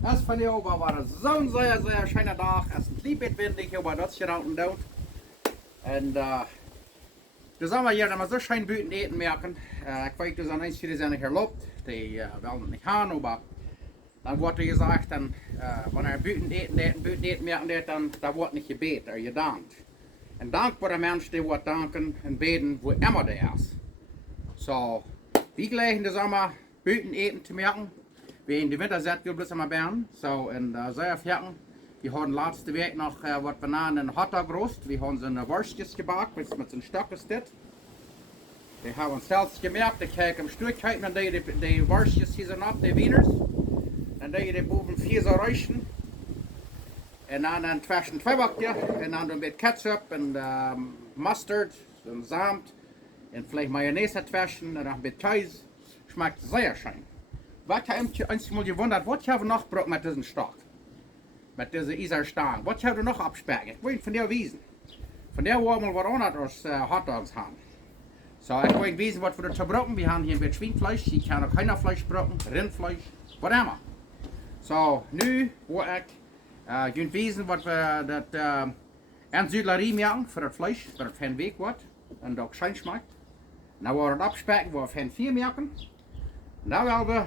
Das von hier oben war so ein sehr, sehr schöner Tag. Es ist ein bisschen windig, aber das hier unten dort. Und da sagen wir hier, dass wir so schön Büten eten merken. Ich weiß, dass eins viele sind nicht erlaubt. Die wollen nicht haben, aber dann wurde gesagt, dann, wenn er Büten eten merken, dann da wird nicht gebetet oder gedankt. Ein dankbarer Mensch, der wird danken und beten, wo immer der ist. So, wie gleich in der Sommer Büten eten zu merken. Wir in die Winter sind wir bloß immer Bern. So, in sehr vierten. Wir haben letzte Woche noch was Bananen Hotdog roast. Wir haben so eine Wurstjes gebackt, mit so einem Stock ist das. Die haben uns selbst gemerkt, die Kek im Stück halten, und die Wurstjes hier sind ab, die Wieners. Und die oben 4 so reichen. Und dann ein Flaschen Zweibackje, und dann mit Ketchup und Mustard, und Samt, und vielleicht Mayonnaise Flaschen, und dann mit Käse. Schmeckt sehr schön. Was habe ich uns mal gewundert, was haben wir noch gebraucht mit diesem Stock? Mit dieser Iserstange. Was haben wir noch absperrt? Ich wollte von der wiesen. Von der wollen wir was anderes Hotdogs haben. So, ich wollte wissen, was wir da brauchen. Wir haben hier ein Schweinfleisch, ich kann auch keiner Fleisch brauchen, Rindfleisch, was immer. So, nu wollte ich wissen, was wir das Enzylerie machen für das Fleisch, für das fein Weg wird und auch schön schmeckt. Dann wollen wir das absperren, wo wir fein 4 machen. Dann werden wir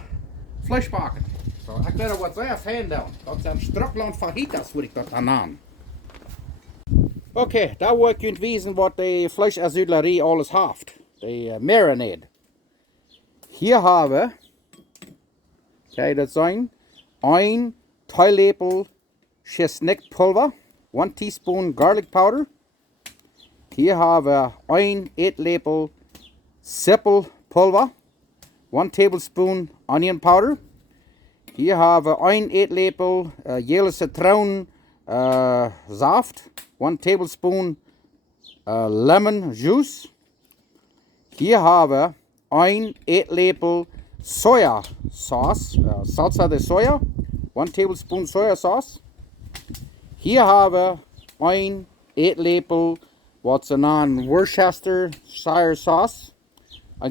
Fleisch backen. So, ich werde was sehr fein da. Das ist ein Struckland Fajitas, würde ich das nennen. Okay, da wollte ich wissen, was die Fleischersüdlerie alles hat. Die Marinade. Hier habe ich, das sein, 1 teeläppel schisnick pulva, 1 teaspoon garlic powder. Hier habe ich 1 äteläppel zippel pulva, 1 tablespoon onion powder. Hier habe ich 1 äteläppel zitronen saft, 1 tablespoon lemon juice. Hier habe ich 1 äteläppel soya sauce, salsa de soya, 1 tablespoon soya sauce. Hier habe ich 1 äteläppel, was sie nennen worcestershire sauce,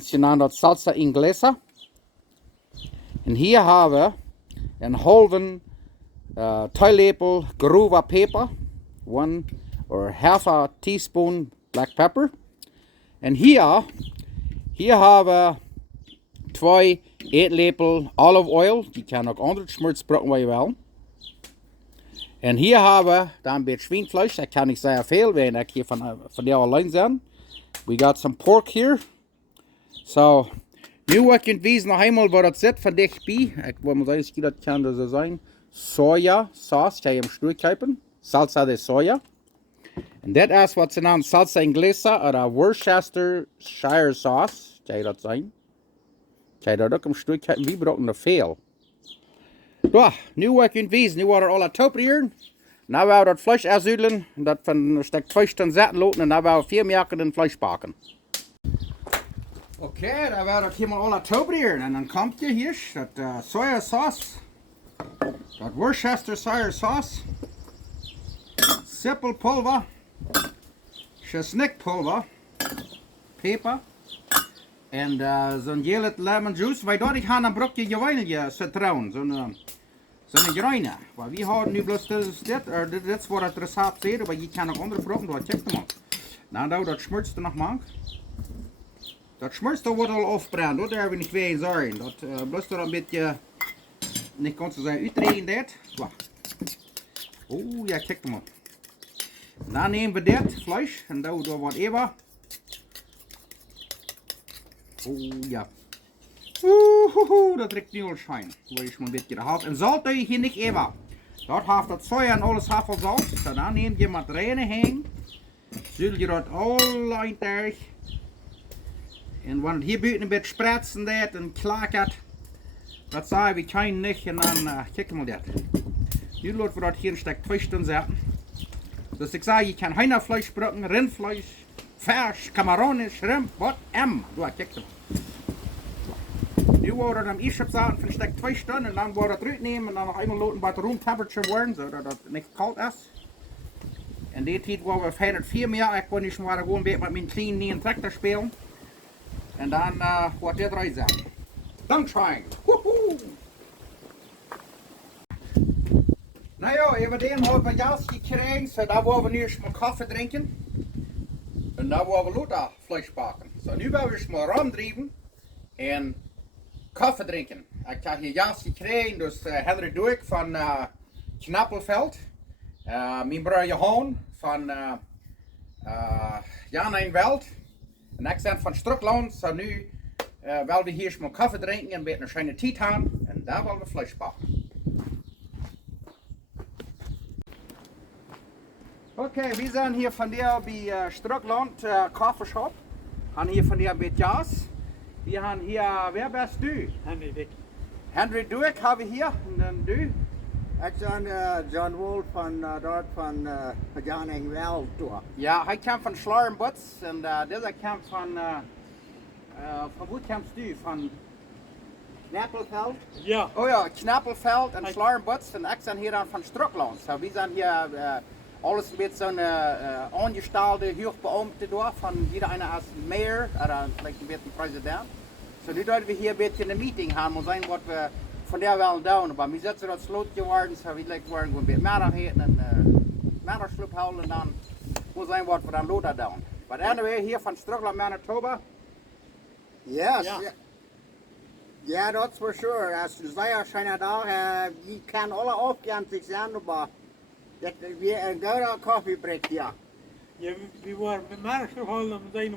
sie nennen salsa inglesa. Und hier habe ich einen halben teeläppel gruva päppa, 1 or half a teaspoon black pepper. Und hier habe ich 2 äteläppel olive oil, die kann auch andere Schmutz brauchen, wie ihr wollt. Und hier habe ich dann ein bisschen Schweinfleisch, das kann nicht sehr viel, wenn ich hier von der allein sein. We got some pork here. So, nu wollte ich wissen noch einmal, was das ist von dich bei. Ich wollte mal sagen, das kann das sein. Soya sauce, die im Stuhl kippen. Salsa de soya. Und das ist, was sie nennen, salsa inglesa oder worcestershire sauce. Die das sein. Die das auch im Stuhl kippen, wie brauchen das viel. Ja, nu wollte ich wissen, nu war alle toprieren. Nu wollen wir das Fleisch ersüdeln. Und das von ein Stück 2 Stunden satten lassen. Und dann wollen wir 4 Minuten den Fleisch backen. Okay, da werden wir hier mal alle tobrieren. Und dann kommt hier das Soya Sauce, das Worcestershire Sauce, Zippel Pulver, Schisnick Pulver, Päppa und so ein Jellet Lemon Juice. Weil dort ich habe, dann braucht ihr gewöhnliche Zitronen, so eine Grüne. Weil wir haben nu bloß das ist was das Rezept sieht, aber je kann auch andere brauchen, du checkst mal. Na, das schmilzt noch mal. Das schmilzt wird al aufbrennen, das darf ich nicht weh sagen. Das bloß ein bisschen, nicht ganz so sehr uitreden, das. Oh, ja, check mal. Dann nehmen wir das Fleisch und da wird eben. Oh, ja. Das riecht nicht schön, weil ich mal ein bisschen habe. Und Salz ich hier nicht eben. Dort hat das Soja und alles Hafersalz. Dann nehmt ihr mal rein hängen. Zult ihr das alle einteilig. Und wenn hier buiten ein bisschen spritzen und klackert, das sagen wir kein nicht. Und dann kick mal das. Hier lassen wir das hier ein Stück 2 Stunden setzen. Dus ich sage, ich kann Hühnerfleisch brauchen, Rindfleisch, Fisch, Kameronen, Shrimp, was immer. Du, kick mal. Nu wordt het am Ischab zaten für ein Stück 2 Stunden. Und dann wordt het eruit nehmen und dann noch einmal lassen bei der Room Temperature werden, sodass das nicht kalt ist. In der Zeit, wo wir 4 Jahre, ich konnte schon mal ein bisschen mit meinem kleinen neuen Traktor spielen. Und dann wird der 3 sein. Dankeschön. Naja, über den haben wir Gas gekriegt, so da wollen wir erst mal Kaffee trinken. Und da wollen wir Luther Fleisch backen. So, nu wollen wir mal rumdrehen und Kaffee trinken. Ich habe hier Gas gekriegt, dus Henry Duik van Knappelveld. Mijn broer Johan van Jan in Welt. En ik ben van Strukland, so nu willen we hier mal Kaffee trinken en een beetje een schöne Tee haben. En daar willen we Fleisch backen. Okay, wir sind hier von der bei Strukland Kaffeeshop. Haben hier von der mit Jas. Wir haben hier, wer bist du? Henry Dick. Henry Duik haben wir hier. Und dann du? Ik ben John Wolf van dort van Jan in Welt. Ja, hij komt van Schlarrenbutz. En deze komt van wo kommst du? Van Knappelveld. Ja. Oh ja, Knappelveld en Schlarrenbutz. En ik ben hier dan van Strukland. So, wir sind hier alles mit so einer angestellte Hochbeamte da, von jeder einer als Mayor oder vielleicht ein bisschen Präsident. So, nu sollten wir hier ein bisschen ein Meeting haben und sehen, was wir von der wollen tun. Aber wir sind das Slot geworden, so wir wollen ein bisschen Mittag eten und Mittagsschlupf holen und dann muss sehen, was wir dann loten tun. But anyway, hier von Strukland, Manitoba. Yes. Ja. Yeah, that's for sure. Als een zeer schöne dag. Je kan alle afkant zijn, maar dat we een goede koffie brengt, ja. Ja, wir waren mit Marsch geholt und sehen,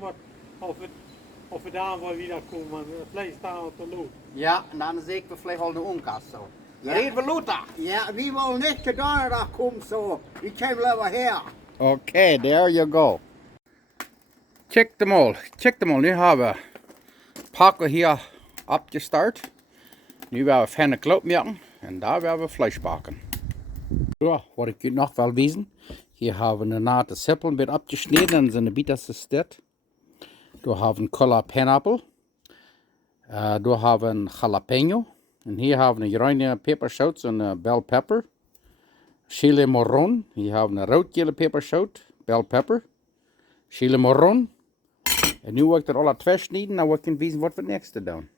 of we daar wel weer komen. Vlees staan op de lood. Ja, en dan zie ik we vielleicht al de omkast zo. Ja. Reden we loten. Ja, we willen niet te donderdag komen zo. We komen liever her. Okay, there you go. Check them all. Nu haben wir Packen hier abgestart. Nu werden wir fijne kloot maken en daar werden we Fleisch bakken. Ja, wat ik u nog wel wezen. Hier haben wir eine nate zippel mit abgeschnitten und sind bitterste Stert. Da haben wir Color Pineapple. Da haben wir Jalapeno. Und hier haben wir grüne Peperschoten und Bell Pepper. Chile Morron. Hier haben wir roodgele Peperschoten, Bell Pepper. Chile Morron. En nu wil ik er alle twee snijden, dan wil ik weten wat we het nächste doen.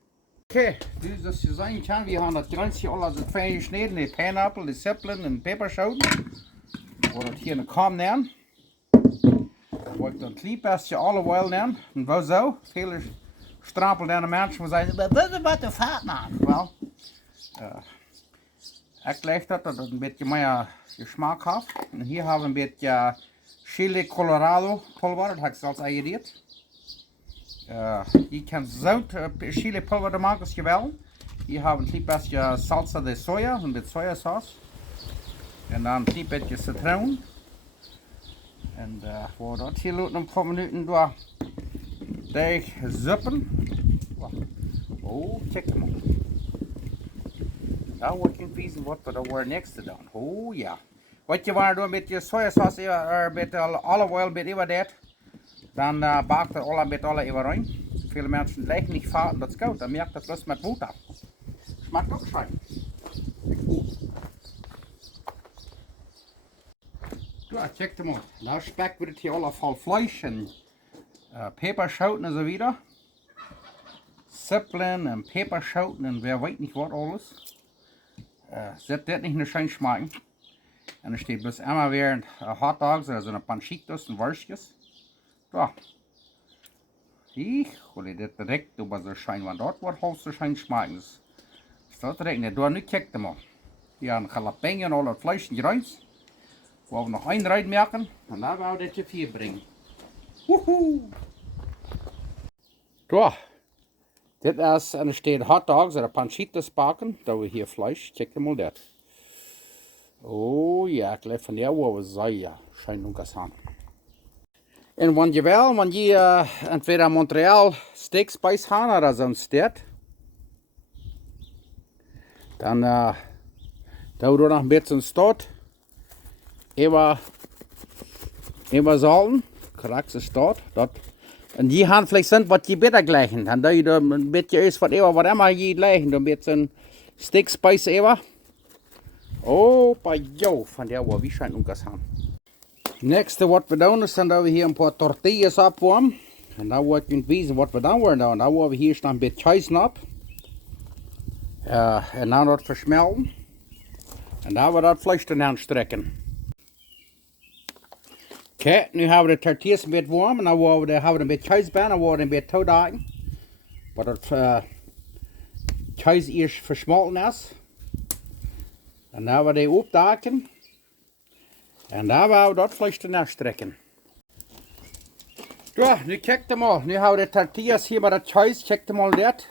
Oké, dus als je zien kan, we gaan dat grensje alle zo twee gesneden, de pineapple, de zippelen en peperschoten. Wordt het hier in de kam nemen. Dan wil ik dan een klein beetje olive oil nemen. En wel zo, veel strampelende mensen zeggen, wat is wat te vaat maken? Wel, ik leg dat het een beetje meer smaak heeft. En hier hebben we een beetje chili colorado pulver, dat heb ik zelfs aangediend. Je kan zout chili pulver maken als je wil. Hier hebben we een klein beetje salsa de soya, een beetje sojasaus. En dan een klein beetje citroen. En voor dat hier loopt een paar minuten door deeg zuppen. Oh, check hem op. Nou wil ik weten wat we er next te doen. Oh ja. Wat je wil doen met je sojasaus, met olive oil, met even dat. Dan bakt er alle met alle even rein. Viele mensen lijken niet vaten, dat is koud. Dan merkt dat lust met water. Schmeckt ook schön. Ja, check hem op. Nou spek wordt het hier alle vol vlees en peperschoten en zo wieder. Zippeln en peperschoten en wer weet niet wat alles. Zet dit niet in de schijn smaken. En er steht bloß immer weer hotdogs oder so eine panchitos en worstjes. Ja. Ich hole dit direkt über so schijn, want dat wordt half zo schijn smaken. Dus dat direct niet door. Nu kijk hem op. Hier een jalapeno en al dat vlees en rijns. We hebben nog één rijdt maken en dan gaan we dit je vier brengen. Woehoe! Ja. Dit is, en er steht hotdogs oder panchitos bakken. Dat we hier vlees. Check hem al dat. Oh ja, ik leef van jou over Soya. Schijn ook eens aan. En wanneer je entweder Montreal steak spice gaan of zo'n stad, dan doen we nog een beetje stad. Even salten, krijg je stad. En die gaan vielleicht zijn wat je beter gleichen. Dan doe je er een beetje is wat even wat immer je gleichen. Dan een beetje steak spice even. Oh, bij jou van der waar wie schijnt ook eens aan. Nächste wat we doen is dan dat we hier een paar tortillas opwarmen. En dan wil ik wijzen wat we dan worden doen. Dan willen we hier staan een beetje kaisen op. En dan dat versmelten. En daar we dat vlees dan aanstrekken. Oké, nu hebben we de tortillas een beetje warm. En dan hebben we een beetje kaas bij. En dan worden we een beetje toedagen. Wat het kaas eerst versmolten is. En dan hebben we die opdaken. En daar gaan we dat vlees dan aanstrekken. Ja, nu kijk je maar. Nu hebben we de tortillas hier met het kaas. Kijk je maar dat.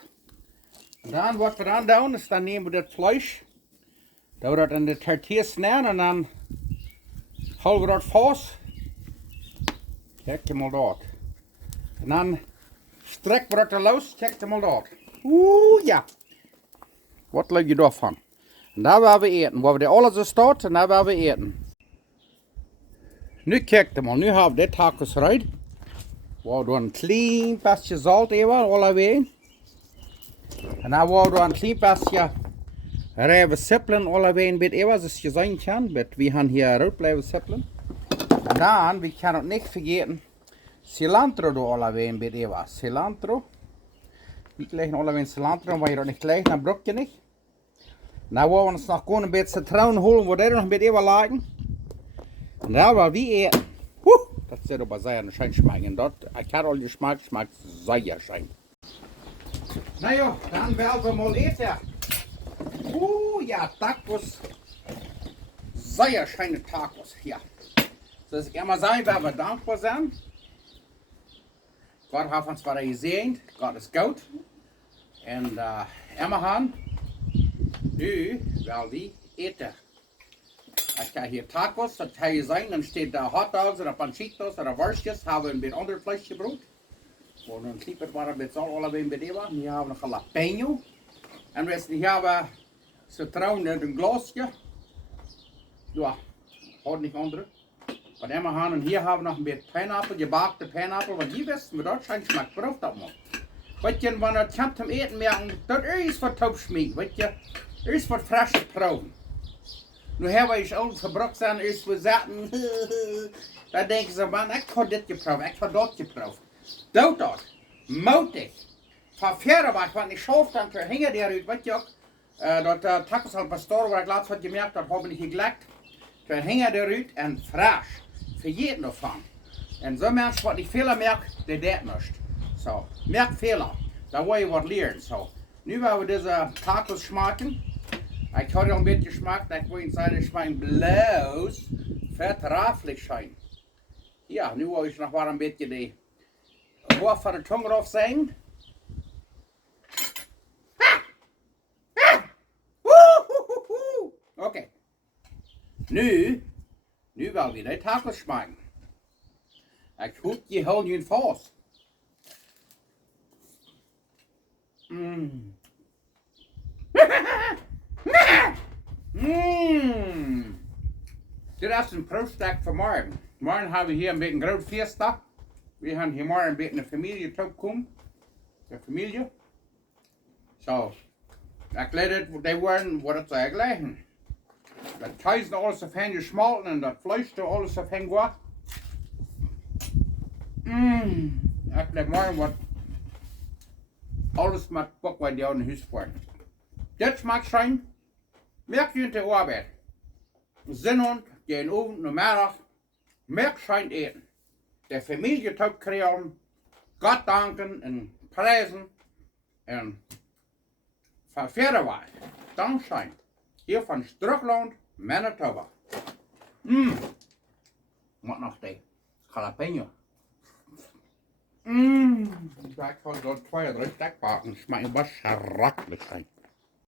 En dan wat we dan doen is dan nemen we dat vlees. Dan we dat in de tortillas snijden en dan houden we dat vast. Kijk je maar dat. En dan strekken we dat los. Kijk je maar dat. Oeh ja. Wat leuk je daarvan. En daar gaan we eten. Waar we alles zo staat en daar gaan we eten. Nu kijk je maar. Nu hebben we dit tacos eruit. We doen een klein beetje zout even allebei. En dan gaan we een klein beetje rijven sippelen allebei een beetje even, zoals je zien kan. Maar we gaan hier rood blijven sippelen. En dan, we kunnen het niet vergeten, cilantro door allebei een beetje even. Cilantro. We leggen allebei cilantro, waar je dat niet legt, dan brok je niet. Dan gaan we ons nog gewoon een beetje citronen holen, waar daar nog een beetje even lagen. En dan gaan we eten. Dat zit op een zeer schijn smaken. Dat, ik had al je smaak, smaakt zeer schijn. Nou joh, dan willen we mal eten. Ja, tacos. Zeer schöne tacos, ja. Dus ik immer sagen, waar we dankbaar zijn. Gott heeft ons wat gezien. Gott is goed. En immer gaan. Nu willen we eten. Ik ga hier tacos, dat ga je zijn. Dan steht daar hotdogs of panchitos of worstjes. Hebben we een beetje ander vlees gebruikt. Voor een klieper waren we het al allebei een beetje. Hier hebben we nog jalapeno. En we hebben citroen in een glasje. Ja, hoort niet andere. Maar immer gaan. En hier hebben we nog een beetje pineapple, gebackte pineapple. Want die wisten we dat schijnt smaakt. Proef dat maar. Weet je, wanneer het komt om eten merken, dat is wat topsmeet. Weet je, is wat frische proeven. Nu hebben we ons gebruikt zijn, is we zaten. Dan denken ze, man, ik ga dit geproefd, ik ga dat geproefd. Dood dat. Moedig. Van verder weg, want ik schoof dan te hingen daaruit, weet je ook. Dat tacos al pastoor, waar ik laatst had gemerkt, dat heb ik niet gelekt. Te hingen daaruit en fris. Vergeet nog van. En zo mensen wat niet veel merkt, die dat niet. Zo, merk veel. Dan wil je wat leren. Zo. Nu gaan we deze tacos smaken. Ik had al een beetje gesmaakt, ik wil niet zeggen, het smaakt bloos, vertrafelijk zijn. Ja, nu wil ik nog wel een beetje de hoofd van de tong eraf zijn. Oké. Nu wil we de tacos smaken. Ik hoop je houdt je vast. Dit is een proefstuk voor morgen. Morgen hebben we hier een beetje een groot feestdag. We gaan hier morgen een beetje een familie toekomen. De familie. Zo. Ik leid het, die worden wat het zou leggen. Dat kaas en alles op hen gesmolten en dat vlees en alles op hen gaat. Ik leid morgen wat alles met koken die aan huis voor. Dit smaakt zijn. Merk je in de arbeid. Zinnen, geen oven, no middag. Merk zijn eten. De familie top krijgen. God danken en prijzen. En van verder weg. Dan zijn. Hier van Strukland, Manitoba. Wat nog die? Jalapeno. Ik ga er 2 of 3 stek pakken. Smaakt best schrakkelijk zijn.